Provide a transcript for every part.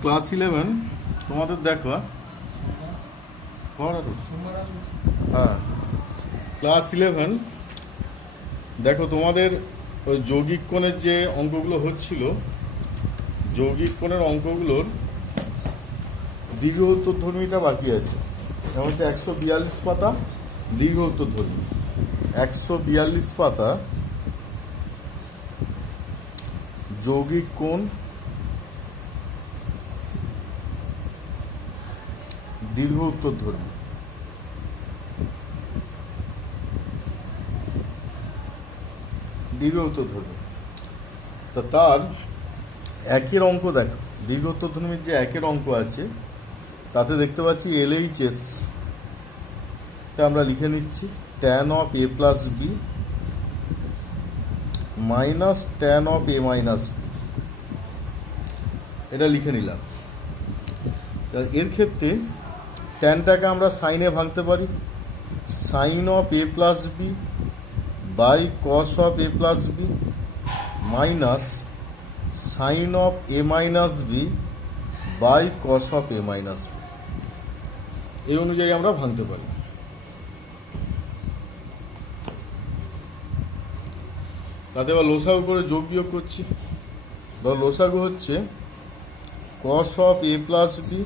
Class 11 তোমাদের দেখো। হ্যাঁ, ক্লাস 11 দেখো তোমাদের ওই যৌগিক কোণের যে অঙ্কগুলো হচ্ছিল, যৌগিক কোণের অঙ্কগুলোর দীর্ঘ উত্তরধর্মীটা বাকি আছে। যেমন হচ্ছে 142 পাতা দীর্ঘ উত্তরধর্মী, 142 পাতা যৌগিক কোণ দীর্ঘ উত্তরধর্মী। দীর্ঘ উত্তরধর্মী তো তার একের অঙ্ক দেখো, দীর্ঘ উত্তরধর্মীর যে একের অঙ্ক আছে তাতে দেখতে পাচ্ছি LHS টা আমরা লিখে নিচ্ছি tan of a plus b minus tan of a minus b, এটা লিখে নিলাম। এর ক্ষেত্রে ট্যানটাকে আমরা সাইনে ভাঙতে পারি, sine of A plus B by cos of A plus B minus sine of A minus B by cos of A minus B, এই অনুযায়ী আমরা ভাঙতে পারি। তাতে এবার লসাগু করে যোগ বিয়োগ করছি। ধর লসাগু হচ্ছে cos of A plus B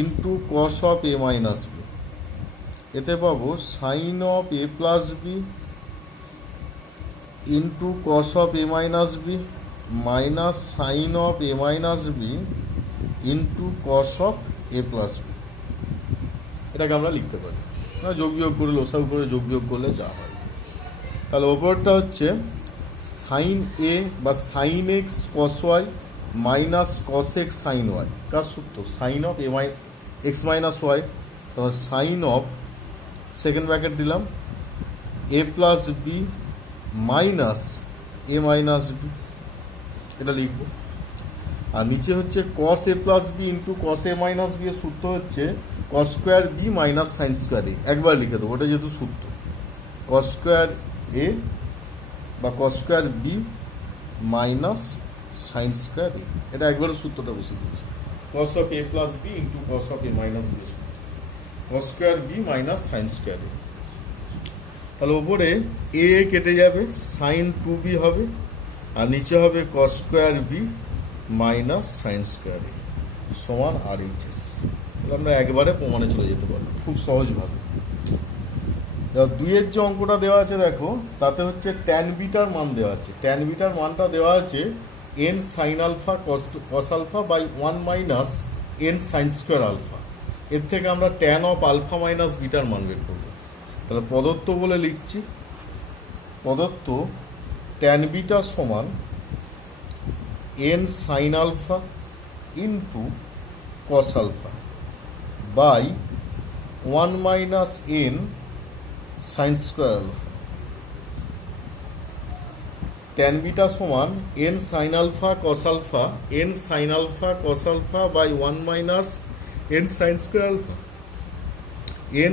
into cos of A minus B, এতে পাবো sine of A plus B into cos of A minus B minus sine of A minus B into cos of A plus B, এটাকে আমরা লিখতে পারি না যোগ বিয়োগ করে, লসাগু করে যোগ বিয়োগ করলে যা হয়। তাহলে ওপরটা হচ্ছে সাইন এ বা sine X cos Y minus cos X sine Y, কার সূত্র? Sine of X minus Y. তখন সাইন অফ সেকেন্ড ব্র্যাকেট দিলাম A plus B minus A minus B, এটা লিখব। আর নিচে হচ্ছে cos A plus B into cos A minus B এর সূত্র হচ্ছে cos square B minus sine square A, একবার লিখে দেবো, ওটা যেহেতু সূত্র। কস স্কোয়ার এ বা cos square B minus sine square A, এটা একবারে সূত্রটা বসে দিয়েছি। Cos of A plus B into cos of A minus B সূত্র, cos square B minus sine square A. তাহলে ওপরে এ কেটে যাবে, সাইন 2b হবে, আর নিচে হবে cos square B minus sine square A সমান RHS। তাহলে আমরা একবারে প্রমাণে চলে যেতে পারবো খুব সহজভাবে। দুইয়ের যে অঙ্কটা দেওয়া আছে দেখো, তাতে হচ্ছে ট্যান বিটার মান দেওয়া আছে। ট্যান বিটার মানটা দেওয়া আছে n sine alpha cos alpha by 1 minus n sine square alpha. এর থেকে আমরা ট্যান অফ আলফা মাইনাস বিটার মান বের করবো। তাহলে প্রদত্ত বলে লিখছি, প্রদত্ত ট্যান বিটা সমান n sine alpha into cos alpha by 1 minus n sine square alpha. Tan beta সমান n sine alpha cos alpha, n sine alpha cos alpha by 1 minus n sine square alpha,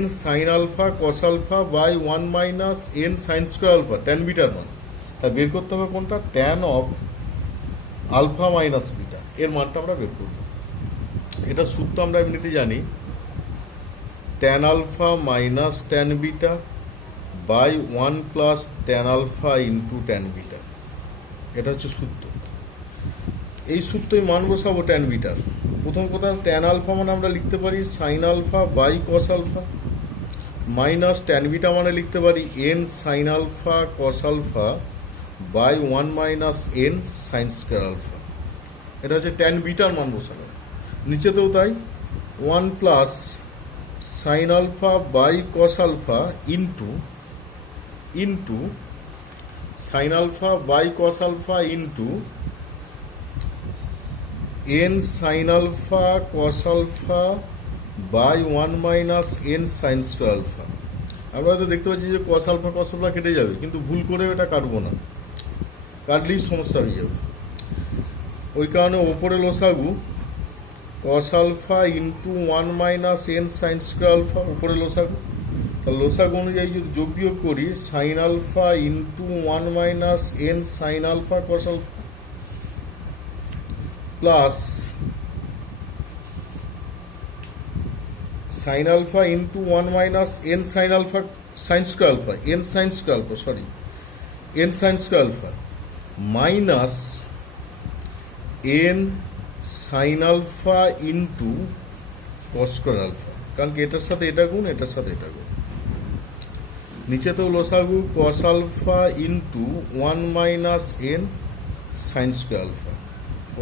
n sine alpha cos alpha by 1 minus n sine square alpha, tan বিটার মান। তা বের করতে হবে কোনটা? Tan of alpha minus beta, এর মানটা আমরা বের করব। এটা সূত্র আমরা এমনিতে জানি, tan alpha minus tan beta by 1 plus tan alpha into tan beta, এটা হচ্ছে সূত্র। এই সূত্রই মান বসাবো ট্যান বিটার। প্রথম কথা, ট্যান আলফা মানে আমরা লিখতে পারি sine alpha by cos alpha, minus tan beta মানে লিখতে পারি n sine alpha cos alpha by 1 minus n sine square alpha, এটা হচ্ছে ট্যান বিটার মান বসানো। নিচেতেও তাই, 1 plus sine alpha by cos alpha into sine alpha by cos alpha into n sine alpha cos alpha by 1 minus n sine square alpha. আমরা হয়তো দেখতে পাচ্ছি যে কস আলফা কেটে যাবে, কিন্তু ভুল করে এটা কাটবো না, কাটলেই সমস্যা হয়ে যাবে। ওই কারণে ওপরে লসাগু cos alpha into 1 minus n sine square alpha, উপরে লসাগু। তাহলে লসাগু অনুযায়ী যদি যোগ বিয়োগ করি, sine alpha into 1 minus n sine alpha cos alpha plus sine alpha into 1 minus N sine alpha sine square alpha N sine square alpha sorry N sine square alpha minus N sine alpha into cos square alpha, কারণ কি এটার সাথে এটা গুণ, এটার সাথে এটা গুণ। নিচে তো লসাগু cos alpha into 1 minus N sine square alpha,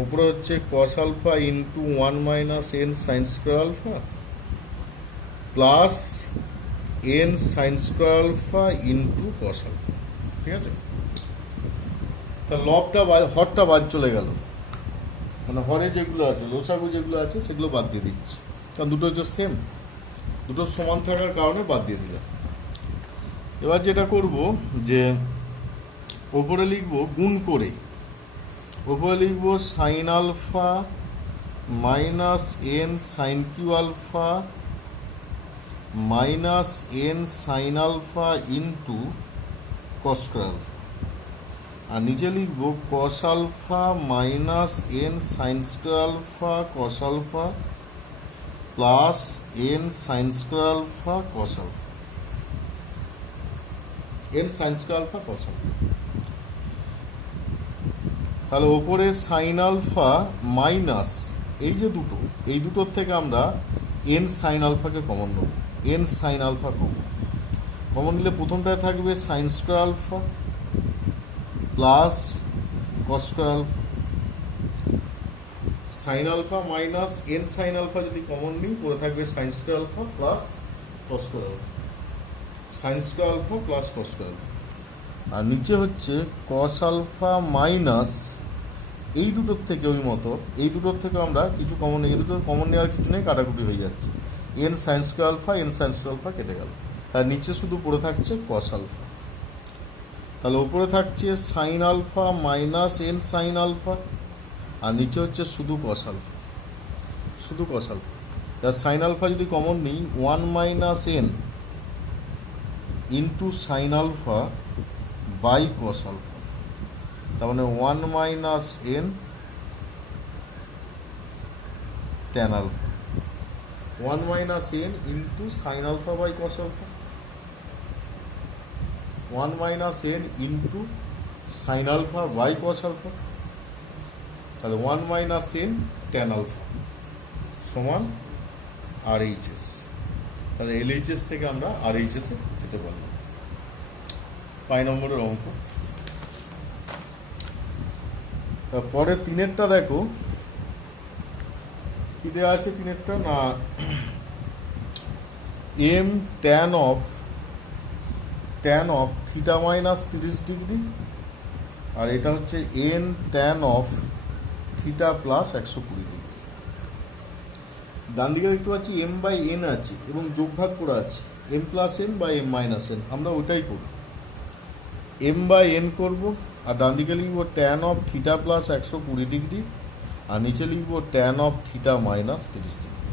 ওপরে হচ্ছে cos alpha into 1 minus N sine square alpha plus N sine square alpha into cos alpha. ঠিক আছে, তা লবটা হরটা বাদ চলে গেল, মানে হরে যেগুলো আছে লসাগু যেগুলো আছে সেগুলো বাদ দিয়ে দিচ্ছি, কারণ দুটো হচ্ছে সেম, দুটো সমান থাকার কারণে বাদ দিয়ে দিলাম। এবার যেটা করব যে ওপরে লিখব গুণ করে, ওপরে লিখব sine alpha minus N sine cube alpha minus N sine alpha into cos square alpha, আর নিচে লিখব cos alpha minus N sine square alpha cos alpha plus N sine square alpha cos alpha, N sine square alpha cos alpha. তাহলে ওপরে sign alpha minus এই যে দুটো, এই দুটোর থেকে আমরা এন সাইন আলফাকে কমন নেব, এন সাইন আলফা কমন নিলে প্রথমটায় থাকবে sine square alpha plus cos square alpha, sine alpha minus N sine alpha যদি কমন নিই পড়ে থাকবে sine square alpha plus cos square alpha, sine square alpha plus cos square alpha, আর নিচে হচ্ছে কস আলফা মাইনাস এই দুটোর থেকে ওই মতো, এই দুটোর থেকে আমরা কিছু কমন নেই, এই দুটো কমন নেওয়ার কিছু নেই, কাটাকুটি হয়ে যাচ্ছে, N sine square alpha N sine square alpha কেটে গেল, তার নিচে শুধু পড়ে থাকছে কস আলফা। তাহলে উপরে থাকছে sine alpha minus N sine alpha, আর নিচে হচ্ছে শুধু কস আলফা, শুধু কস আলফা। তার সাইন আলফা যদি কমন নিই 1 minus N into sine alpha by cos alpha, তার মানে 1 minus N tan alpha, 1 minus N into sine alpha by cos alpha, 1 minus N into sine alpha by cos alpha, তাহলে 1 minus N tan alpha সমান আর HS. তাহলে LHS থেকে আমরা আর HS এ যেতে পারলাম। 5 নম্বরের অঙ্ক। তারপরে 3-এরটা দেখো কি দেওয়া আছে, 3-এরটা না M tan of theta minus 30 degree, আর এটা হচ্ছে N tan of theta plus 120 degree. ডান দিকে দেখতে পাচ্ছি এম বাই এন আছে এবং যোগভাগ করে আছে M plus N by M minus N, আমরা ওইটাই করব, এম বাই এন করবো, আর ডান দিকে লিখবো tan of theta plus 120 degree, আর নিচে লিখবো tan of theta minus 30 degree,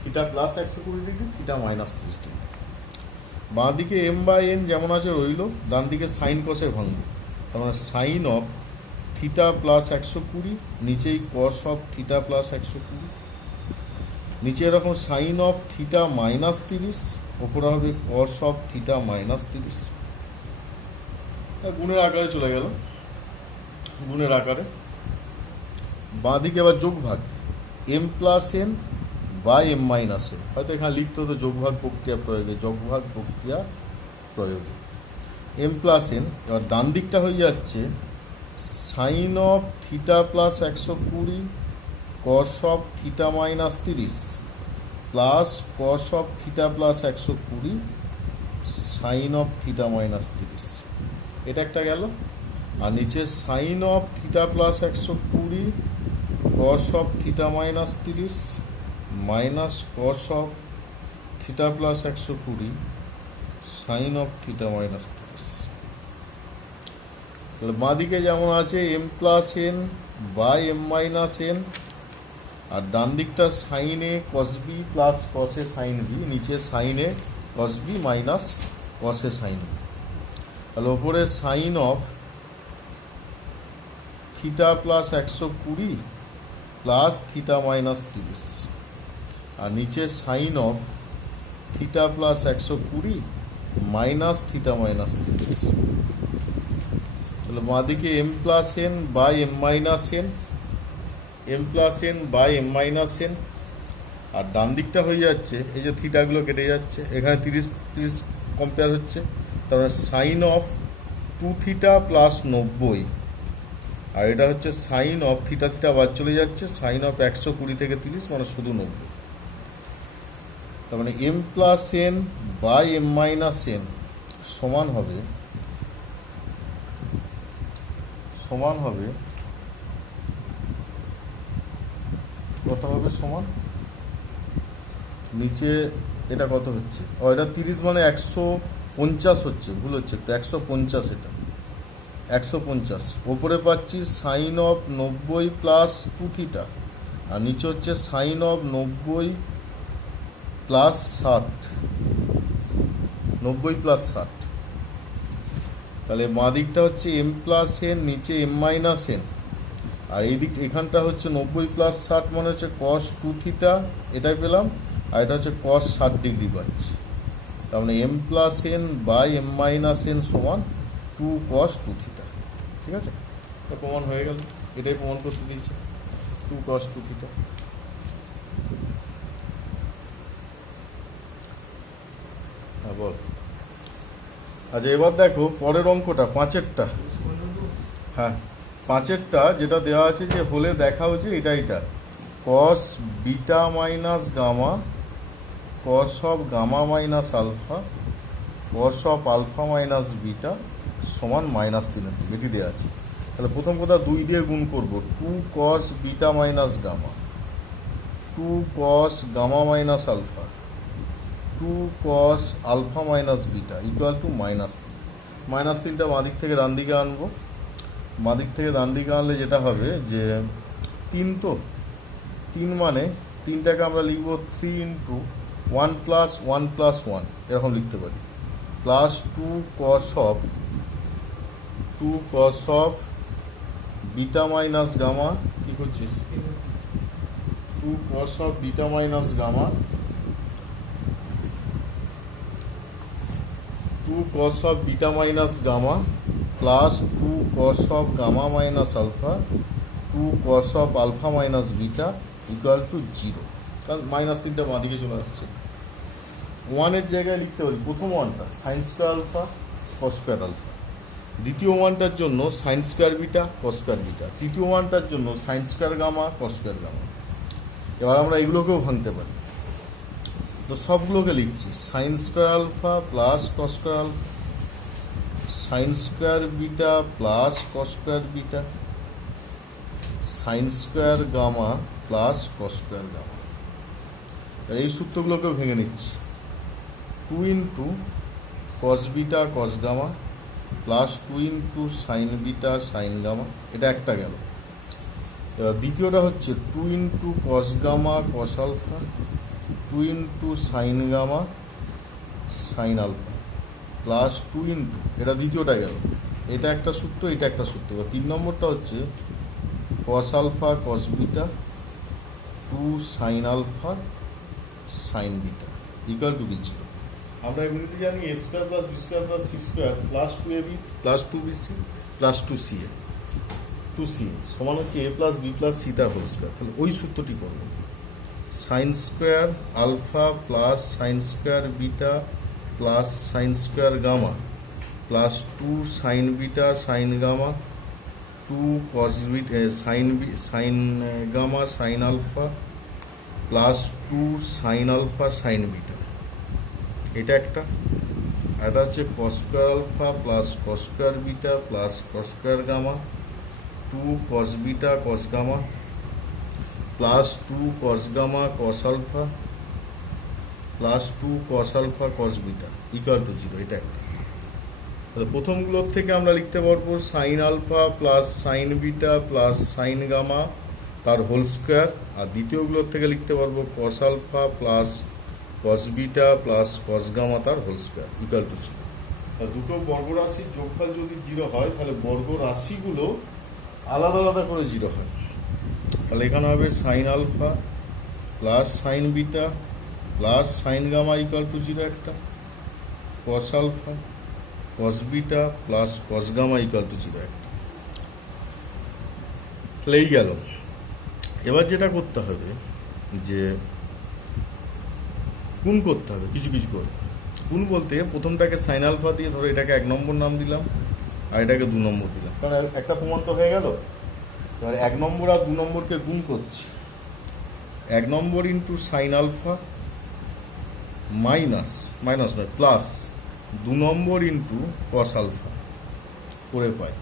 theta plus 120 degree theta minus 30 degree. বাঁ দিকে এম বাই এন যেমন আছে রইল, ডান দিকে সাইন কসে ভাঙবো, তার মানে সাইন অফ থিটা প্লাস 120, নিচেই কস অফ থিটা প্লাস 120, নিচে এরকম সাইন অফ থিটা মাইনাস 30, ওপরে হবে কস অফ থিটা মাইনাস 30। গুণের আকারে চলে গেল, গুণের আকারে। বাঁ দিকে আবার যোগভাগ এম প্লাস এন বা এম মাইনাস এন, হয়তো এখানে লিখতে হতো যোগভাগ প্রক্রিয়া প্রয়োগে, যোগভাগ প্রক্রিয়া প্রয়োগে এম প্লাস এন। এবার ডান দিকটা হয়ে যাচ্ছে sine of theta plus 120 cos of theta minus 30 plus cos of theta plus 120 sine of theta minus 30, এটা একটা গেল। আর নিচে sine of theta plus 120 cos of theta minus 30 minus cos of theta plus 120 sine of theta minus 30। তাহলে বাঁ দিকে যেমন আছে M plus N by M minus N, আর ডান দিকটা sine A cos B plus cos A sine B, নিচে sine A cos B minus cos A sine B. তাহলে ওপরে sine of theta plus 120 plus theta minus 30, আর নিচে sine of theta plus 120 minus theta minus 30। তাহলে বাঁদিকে M plus N by M minus N, M plus N by M minus N, আর ডান দিকটা হয়ে যাচ্ছে এই যে থিটাগুলো কেটে যাচ্ছে, এখানে 30 কম্পেয়ার হচ্ছে, তারপরে সাইন অফ 2 থিটা প্লাস 90, আর এটা হচ্ছে সাইন অফ থিটা থিটা বাদ চলে যাচ্ছে, সাইন অফ 120 থেকে 30 মানে শুধু 90। তার মানে M plus N by M minus N সমান হবে কত হবে, সমান নিচে এটা কত হচ্ছে, ও এটা 30 মানে 150 হচ্ছে, ভুল হচ্ছে, 150, এটা 150। ওপরে পাচ্ছি সাইন অফ 90 প্লাস 2 থিটা, আর নিচে হচ্ছে সাইন অফ 90 প্লাস 60, 90 প্লাস 60। তাহলে বাঁ দিকটা হচ্ছে এম প্লাস এন, নিচে এম মাইনাস এন, আর এই দিক এখানটা হচ্ছে 90 প্লাস 60 মানে হচ্ছে কস 2 থিটা, এটাই পেলাম, আর এটা হচ্ছে কস 60 ডিগ্রি পাচ্ছি। তার মানে M plus N by M minus N সমান 2 কস 2 থিটা। ঠিক আছে, এটা প্রমাণ হয়ে গেল, এটাই প্রমাণ করতে দিয়েছে 2 কস 2 থিটা। হ্যাঁ বল। আচ্ছা এবার দেখো পরের অঙ্কটা, 5-এরটা। হ্যাঁ 5-এরটা যেটা দেওয়া আছে যে হলে দেখা হচ্ছে এটা cos beta minus gamma cos of gamma minus alpha cos of alpha minus beta সমান -3 এটি দেওয়া আছে। তাহলে প্রথম কথা 2 দিয়ে গুণ করব, 2 cos beta minus gamma, 2 cos gamma minus alpha, 2 cos alpha minus beta equal to -3টা বাঁ দিক থেকে ডান দিকে আনবো। বাঁ দিক থেকে ডান দিকে আনলে যেটা হবে যে 3, তো 3 মানে 3টাকে আমরা লিখব 3 ইন্টু 1 প্লাস 1 প্লাস 1 এরকম লিখতে পারি, plus 2 cos of beta minus gamma, কি করছিস, 2 cos of beta minus gamma, 2 cos of beta minus gamma plus 2 cos of gamma minus alpha 2 cos of alpha minus beta equal to 0, কারণ -3টা বাঁ দিকে চলে আসছে। 1-এর জায়গায় লিখতে পারি প্রথম 1টা sine square alpha cos square alpha, দ্বিতীয় 1টার জন্য sine square beta cos square beta, তৃতীয় 1টার জন্য sine square gamma cos square gamma. এবার আমরা এগুলোকেও ভাঙতে পারি, তো সবগুলোকে লিখছি sine square alpha plus cos square alpha, sine square beta plus cos square beta, sine square gamma plus cos square gamma. এই সূত্রগুলোকেও ভেঙে নিচ্ছি, 2 into cos beta cos gamma plus 2 into sine beta sine gamma, এটা একটা গেল। এবার দ্বিতীয়টা হচ্ছে 2 into cos gamma cos alpha 2 into sine gamma sine alpha plus 2 into, এটা দ্বিতীয়টা গেল, এটা একটা সূত্র, এটা একটা সূত্র। এবার 3 নম্বরটা হচ্ছে cos alpha cos beta 2 sine alpha sine beta equal to ছিল। আমরা এমনিতে জানি a square plus B square plus C square plus 2ab plus 2bc plus 2ca 2c সমান হচ্ছে a plus B plus C তার হোল স্কোয়ার। তাহলে ওই সূত্রটি করব, sine square alpha plus sine square beta plus sine square gamma plus 2 sine beta sine gamma 2 cos beta sine gamma sine alpha plus 2 sine alpha sine beta, এটা একটা। এটা হচ্ছে cos square alpha plus cos square beta plus cos square gamma 2 cos beta cos gamma plus 2 cos gamma cos alpha plus 2 cos alpha cos beta equal to 0, এটা একটা। তাহলে প্রথমগুলোর থেকে আমরা লিখতে পারবো sine alpha plus sine beta plus sine gamma তার whole square, আর দ্বিতীয়গুলোর থেকে লিখতে পারবো কস আলফা প্লাস কস বিটা প্লাস কস গামা তার হোল স্কোয়ার ইকুয়াল টু 0। দুটো বর্গ রাশির যোগফল যদি 0 হয় তাহলে বর্গ রাশিগুলো আলাদা আলাদা করে জিরো হয়। তাহলে এখানে হবে sine alpha plus sine beta plus sine gamma equal to zero একটা, cos alpha cos beta plus cos gamma equal to zero একটা। তাহলে এই গেল। এবার যেটা করতে হবে যে গুণ করতে হবে কিছু কিছু করে। গুণ বলতে প্রথমটাকে সাইন আলফা দিয়ে ধরো এটাকে 1 নম্বর নাম দিলাম আর এটাকে 2 নম্বর দিলাম, কারণ একটা প্রমাণ তো হয়ে গেল। এবার 1 নম্বর আর 2 নম্বরকে গুণ করছি। 1 number into sine alpha minus minus নয় plus 2 number into cos alpha করে পাই।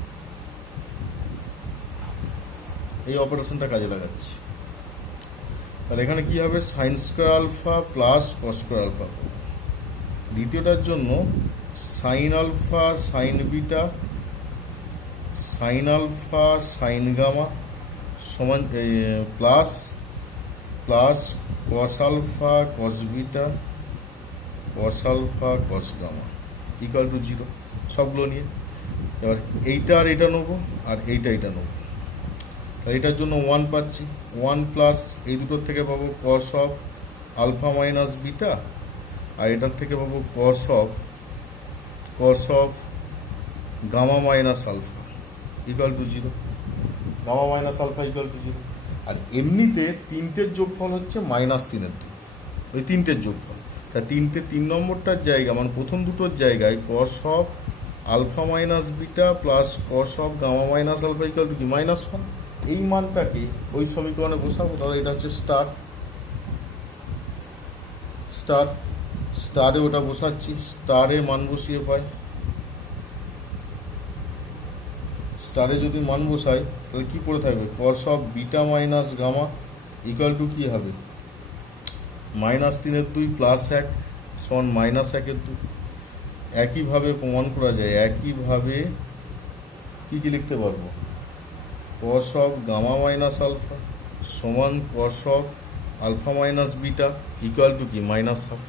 এই অপারেশনটা কাজে লাগাচ্ছি। তাহলে এখানে কি হবে, sine square alpha plus cos square alpha. দ্বিতীয়টার জন্য sine alpha sine beta sine alpha sine gamma সমান plus plus cos alpha cos beta cos alpha cos gamma equal to zero, সবগুলো নিয়ে। এবার এইটা আর এটা নেবো আর এইটা নেবো। তাহলে এটার জন্য 1 পাচ্ছি, 1 প্লাস এই দুটোর থেকে পাবো cos of alpha minus beta, আর এটার থেকে পাবো cos of gamma minus alpha equal to zero, gamma minus alpha equal to zero. আর এমনিতে 3টের যোগফল হচ্ছে -3 ওই 3টের যোগফল। তা 3 নম্বরটার জায়গা মানে প্রথম দুটোর জায়গায় cos of alpha minus beta plus cos of gamma minus alpha equal to কি -1। এই মানটাকে ওই সমীকরণে বসাবো। তাহলে এটা হচ্ছে স্টারে ওটা বসাচ্ছি, স্টারে মান বসিয়ে পাই। স্টারে যদি মান বসাই তাহলে কি পড়ে থাকবে, cos of beta minus gamma equal to কি হবে, -3/2 প্লাস 1 সমান -1/2। একইভাবে প্রমাণ করা যায়, একইভাবে কি কি লিখতে পারবো, cos of gamma minus alpha সমান cos of alpha minus beta equal to কি -1/2।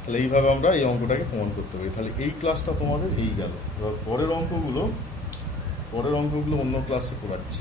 তাহলে এইভাবে আমরা এই অঙ্কটাকে প্রমাণ করতে পারি। তাহলে এই ক্লাসটা তোমাদের এই গেল। এবার পরের অঙ্কগুলো অন্য ক্লাসে করাচ্ছি।